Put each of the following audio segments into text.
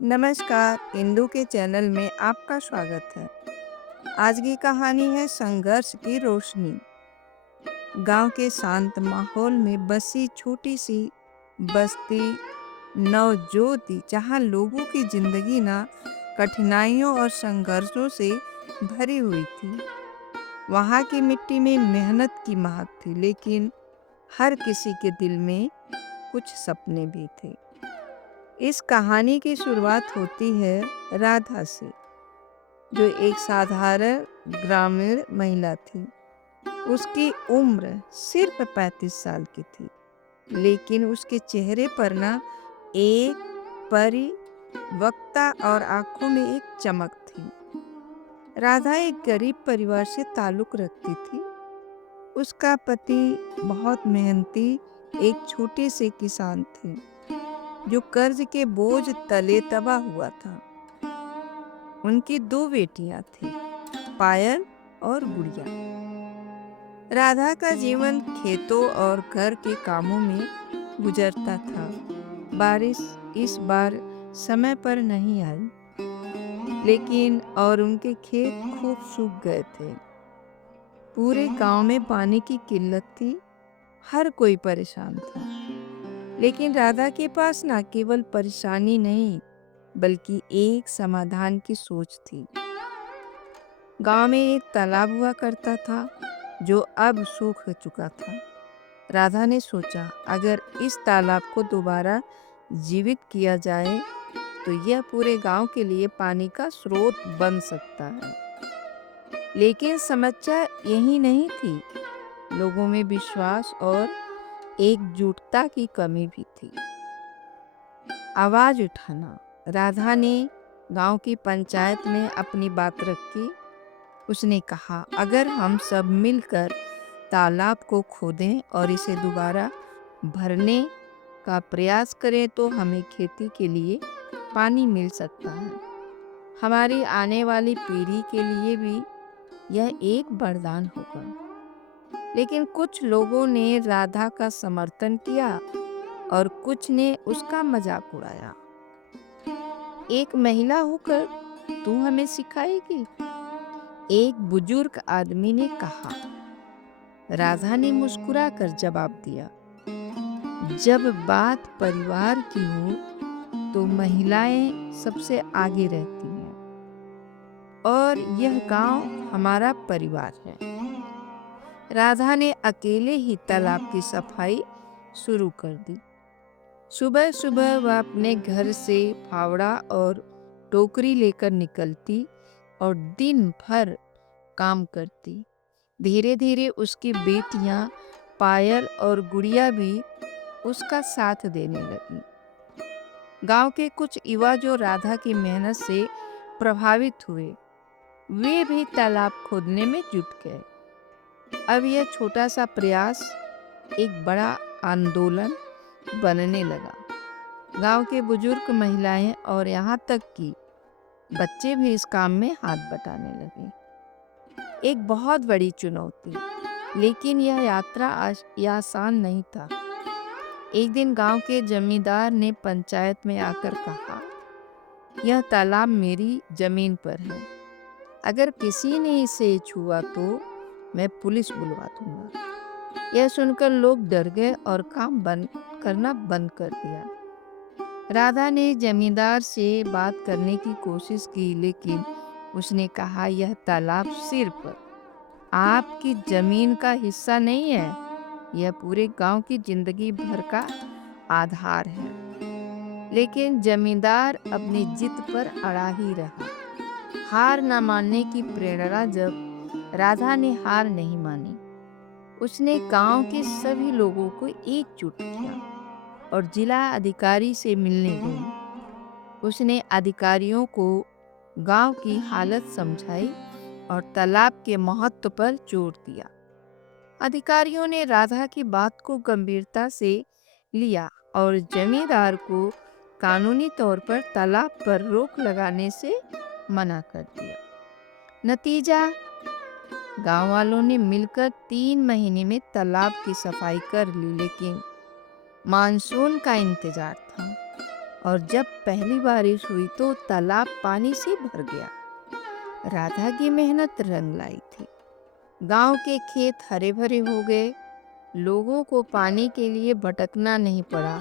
नमस्कार, इंदू के चैनल में आपका स्वागत है। आज की कहानी है संघर्ष की रोशनी। गांव के शांत माहौल में बसी छोटी सी बस्ती नवजोत जहां लोगों की जिंदगी ना कठिनाइयों और संघर्षों से भरी हुई थी। वहां की मिट्टी में मेहनत की महक थी, लेकिन हर किसी के दिल में कुछ सपने भी थे। इस कहानी की शुरुआत होती है राधा से, जो एक साधारण ग्रामीण महिला थी। उसकी उम्र सिर्फ 35 साल की थी, लेकिन उसके चेहरे पर ना एक परिपक्वता और आंखों में एक चमक थी। राधा एक गरीब परिवार से ताल्लुक रखती थी। उसका पति बहुत मेहनती एक छोटे से किसान थे, जो कर्ज के बोझ तले दबा हुआ था। उनकी दो बेटियां थी, पायल और गुड़िया। राधा का जीवन खेतों और घर के कामों में गुजरता था। बारिश इस बार समय पर नहीं आई, लेकिन और उनके खेत खूब सूख गए थे। पूरे गांव में पानी की किल्लत थी। हर कोई परेशान था, लेकिन राधा के पास ना केवल परेशानी नहीं, बल्कि एक समाधान की सोच थी। गांव में एक तालाब हुआ करता था, जो अब सूख चुका था। राधा ने सोचा, अगर इस तालाब को दोबारा जीवित किया जाए तो यह पूरे गांव के लिए पानी का स्रोत बन सकता है। लेकिन समस्या यही नहीं थी, लोगों में विश्वास और एकजुटता की कमी भी थी। आवाज उठाना। राधा ने गांव की पंचायत में अपनी बात रखी। उसने कहा, अगर हम सब मिलकर तालाब को खोदें और इसे दोबारा भरने का प्रयास करें तो हमें खेती के लिए पानी मिल सकता है। हमारी आने वाली पीढ़ी के लिए भी यह एक वरदान होगा। लेकिन कुछ लोगों ने राधा का समर्थन किया और कुछ ने उसका मजाक उड़ाया। एक महिला होकर तू हमें सिखाएगी, एक बुजुर्ग आदमी ने कहा। राधा ने मुस्कुराकर जवाब दिया, जब बात परिवार की हो तो महिलाएं सबसे आगे रहती हैं, और यह गांव हमारा परिवार है। राधा ने अकेले ही तालाब की सफाई शुरू कर दी। सुबह सुबह वह अपने घर से फावड़ा और टोकरी लेकर निकलती और दिन भर काम करती। धीरे धीरे उसकी बेटियां पायल और गुड़िया भी उसका साथ देने लगी। गांव के कुछ युवा जो राधा की मेहनत से प्रभावित हुए, वे भी तालाब खोदने में जुट गए। अब यह छोटा सा प्रयास एक बड़ा आंदोलन बनने लगा। गांव के बुजुर्ग, महिलाएं और यहाँ तक कि बच्चे भी इस काम में हाथ बटाने लगे। एक बहुत बड़ी चुनौती, लेकिन यह यात्रा यह आसान नहीं था। एक दिन गांव के जमींदार ने पंचायत में आकर कहा, यह तालाब मेरी जमीन पर है। अगर किसी ने इसे छुआ तो मैं पुलिस बुलवा दूंगा। यह सुनकर लोग डर गए और काम बंद कर दिया। राधा ने जमींदार से बात करने की कोशिश की, लेकिन उसने कहा, यह तालाब सिर्फ आपकी जमीन का हिस्सा नहीं है, यह पूरे गांव की जिंदगी भर का आधार है। लेकिन जमींदार अपनी जिद पर अड़ा ही रहा। हार न मानने की प्रेरणा। जब राधा ने हार नहीं मानी, उसने गांव के सभी लोगों को एकजुट किया और जिला अधिकारी से मिलने गई। उसने अधिकारियों को गांव की हालत समझाई और तालाब के महत्व पर जोर दिया। अधिकारियों ने राधा की बात को गंभीरता से लिया और जमींदार को कानूनी तौर पर तालाब पर रोक लगाने से मना कर दिया। नतीजा, गांव वालों ने मिलकर 3 महीने में तालाब की सफाई कर ली, लेकिन मानसून का इंतजार था और जब पहली बारिश हुई तो तालाब पानी से भर गया। राधा की मेहनत रंग लाई थी। गांव के खेत हरे भरे हो गए। लोगों को पानी के लिए भटकना नहीं पड़ा।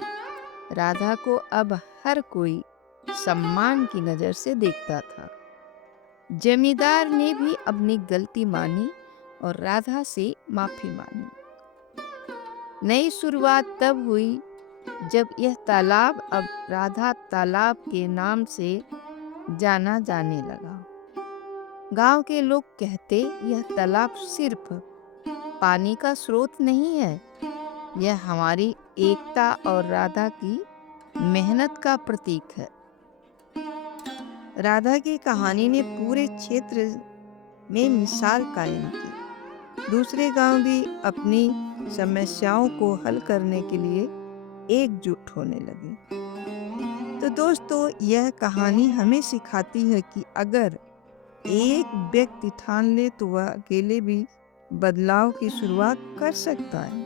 राधा को अब हर कोई सम्मान की नजर से देखता था। जमींदार ने भी अपनी गलती मानी और राधा से माफी मांगी। नई शुरुआत तब हुई जब यह तालाब अब राधा तालाब के नाम से जाना जाने लगा। गांव के लोग कहते यह तालाब सिर्फ पानी का स्रोत नहीं है, यह हमारी एकता और राधा की मेहनत का प्रतीक है। राधा की कहानी ने पूरे क्षेत्र में मिसाल कायम की। दूसरे गांव भी अपनी समस्याओं को हल करने के लिए एकजुट होने लगे। तो दोस्तों, यह कहानी हमें सिखाती है कि अगर एक व्यक्ति ठान ले तो वह अकेले भी बदलाव की शुरुआत कर सकता है।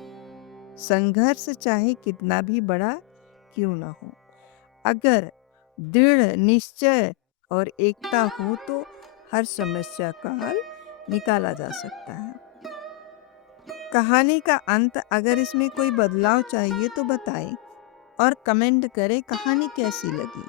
संघर्ष चाहे कितना भी बड़ा क्यों ना हो, अगर दृढ़ निश्चय और एकता हो तो हर समस्या का हल निकाला जा सकता है। कहानी का अंत, अगर इसमें कोई बदलाव चाहिए तो बताएं और कमेंट करें कहानी कैसी लगी।